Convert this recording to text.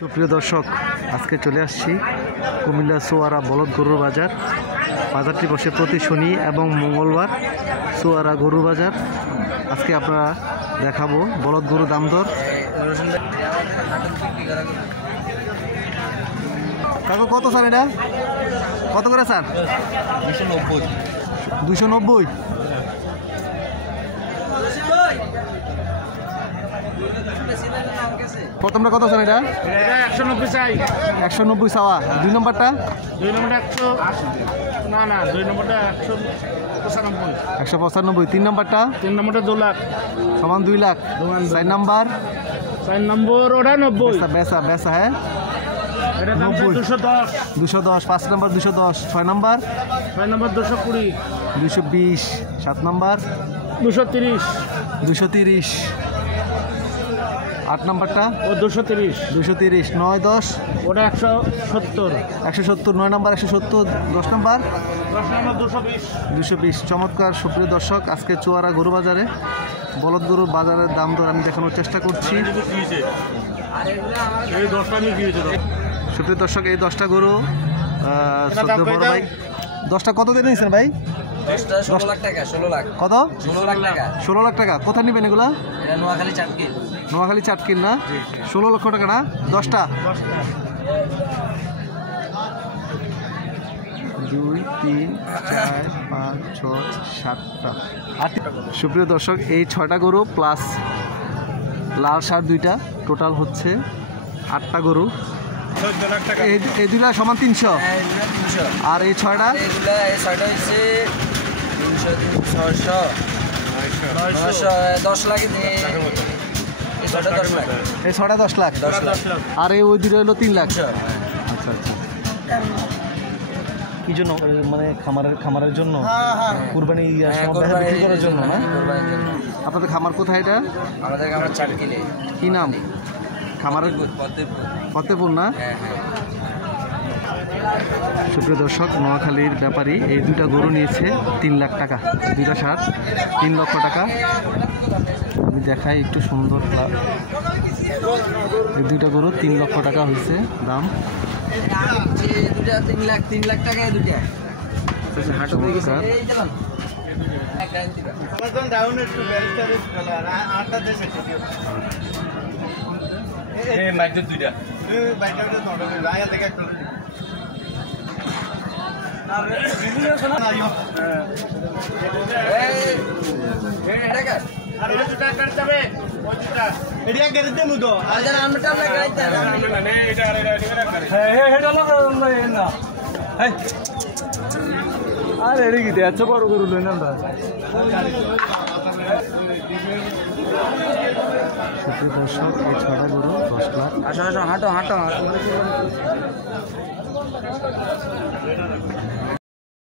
সুপ্রিয় দর্শক, আজকে চলে আসছি কুমিল্লা সোয়ারা বলদ গরুর বাজার। বাজারটি বসে প্রতি শনি এবং মঙ্গলবার। সোয়ারা গরুর বাজার আজকে আপনারা দেখাবো বলদ গরু দাম দর। কাকু কত স্যার এটা? কত করে স্যার? 290। প্রথমটা কত স্যার এটা? 190 চাই। 190 চাওয়া। দুই নম্বরটা? দুই নম্বরটা 180। না না, দুই নম্বরটা 195। 195। তিন নম্বরটা? তিন নম্বরটা 2 লাখ সমান 2 লাখ। চার নাম্বার? 4 নম্বর ওটা 90। বেসা বেসা হ্যাঁ, এটা দাম 210। 210। 5 নম্বর 210। 6 নম্বর? 6 নম্বর 220। 220। 7 নম্বর? 230। 230। 8 নম্বরটা? ও 230। 230। 9 10? ওটা 170। 170। 9 নম্বর 170। 10 নম্বর? 10 নম্বর 220। 220। চমৎকার। সুপ্রিয় দর্শক, আজকে চুয়ারা গরু বাজারে বলদ গরুর বাজারের দাম দর আমি দেখানোর চেষ্টা করছি। এই 10টা নিয়ে গিয়েছে। সুপ্রিয় দর্শক, এই 10টা গরু বড় ভাই 10টা কত দিয়ে নিয়েছেন ভাই? 16 লাখ টাকা। 16 লাখ। কত? 16 লাখ টাকা। 16 লাখ টাকা। কোথায় নেবেন এগুলা? এটা নোয়াখালী চাটকিল। নোয়াখালী চাটকিল না? 16 লক্ষ টাকা না? 10টা? 2 3 4 5 6 7টা। সুপ্রিয় দর্শক, এই 6টা গরু প্লাস লাল সার 2টা, টোটাল হচ্ছে 8টা গরু। 14 লাখ টাকা। এই 2টা সমান 300। হ্যাঁ, এগুলো 300। আর এই 6টা? এগুলো এই 6টা হচ্ছে 300 600 900 10 লাখ দিয়ে। এই 6টা 10 লাখ। এই 6টা 10 লাখ। 10 লাখ। আর এই ওই 2টা হলো 3 লাখ। 300। আচ্ছা আচ্ছা। কি জন্য? মানে খামারের জন্য, কুরবানি বিক্রি করার জন্য না? কোরবানির জন্য। আপনাদের খামার কোথায় এটা? আমাদের আমরা চাটকিলে। কি নাম খামারের? পদ্মপুর। ফতেপুর না? হ্যাঁ হ্যাঁ। সুপ্রিয় দর্শক, নোয়াখালীর ব্যাপারী এই 2টা গরু নিয়েছে 3 লাখ টাকা। 2টা সার 3 লক্ষ টাকা। আমি দেখাই একটু সুন্দর। এই 2টা গরু 3 লক্ষ টাকা হয়েছে দাম। এই দুটা 3 লাখ টাকা। এই দুটা হাটে হয়ে গেছে। চমৎকার। এই চলুন। একদম ডাউন একটু ব্যারিস্টারের খেলা আর 8টা দেশে ছিল। এই মাইকেল দুইটা। এই বাইকটা তো রায়া দেখে একটু। আর বিভিন্ন শোনা আইও। এই এটা কার? আর ওই দুটা কাট যাবে। ওই দুটা এরিয়া করে দেমু তো। আজার আমরা টালা গাইতে না। এটা হ্যাঁ এটা লাগা না। এই আর এদিকে কি এত বড় গরু লই না আমরা? সুপ্রিয় দর্শক, এই 6টা গরু 10 লাখ। আসো আসো হাঁটো হাঁটো হাঁটো।